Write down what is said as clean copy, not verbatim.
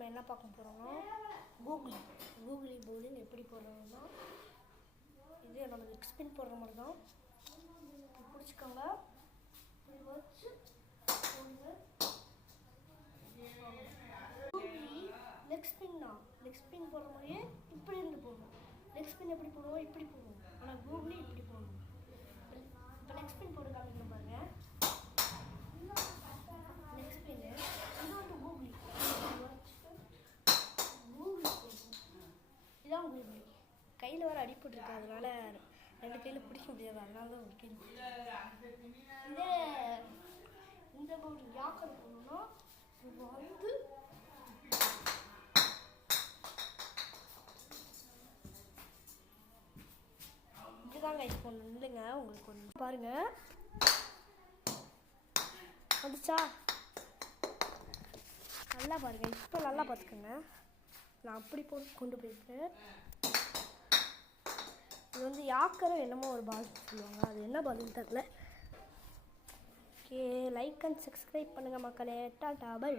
நம்ம என்ன பார்க்க போகிறோம்னா கூகுளி பவுலிங் எப்படி போடுறோம்னா இது நம்ம லெக் ஸ்பின் போடுற மாதிரி தான். பிடிச்சிக்கோங்க, வச்சு லெக் ஸ்பின் தான். லெக் ஸ்பின் போடுற மாதிரியே இப்படி இருந்து போடணும். லெக் ஸ்பின் எப்படி போடுவோம், இப்படி போடுவோம். ஆனால் கூகுளி இப்படி போடணும். இப்போ லெக் ஸ்பின் போட்டு காமிக்கணும் பாருங்க. லெக் ஸ்பின்னு இன்னொன்று கூகுளி இதான் கூகுளி. கையில் வர அடிப்பட்டுருக்கு, அதனால 2 கையில் பிடிக்க முடியாது, அதனால தான் ஒரு கையில். இந்த பவுலிங் யாக்கர் போடணும்னா வந்து இதுதாங்க இது பண்ணணும். இல்லைங்க உங்களுக்கு ஒன்று பாருங்க, வந்துச்சா? நல்லா பாருங்க, இப்போ நல்லா பார்த்துக்கோங்க. நான் அப்படி போட்டு கொண்டு போயிருக்கேன். இது வந்து யாக்கரும் என்னமோ ஒரு பால் சொல்லுவாங்க, அது என்ன பால்னு தெரியல. ஓகே, லைக் அண்ட் சப்ஸ்கிரைப் பண்ணுங்கள் மக்களே. டாடா, பை.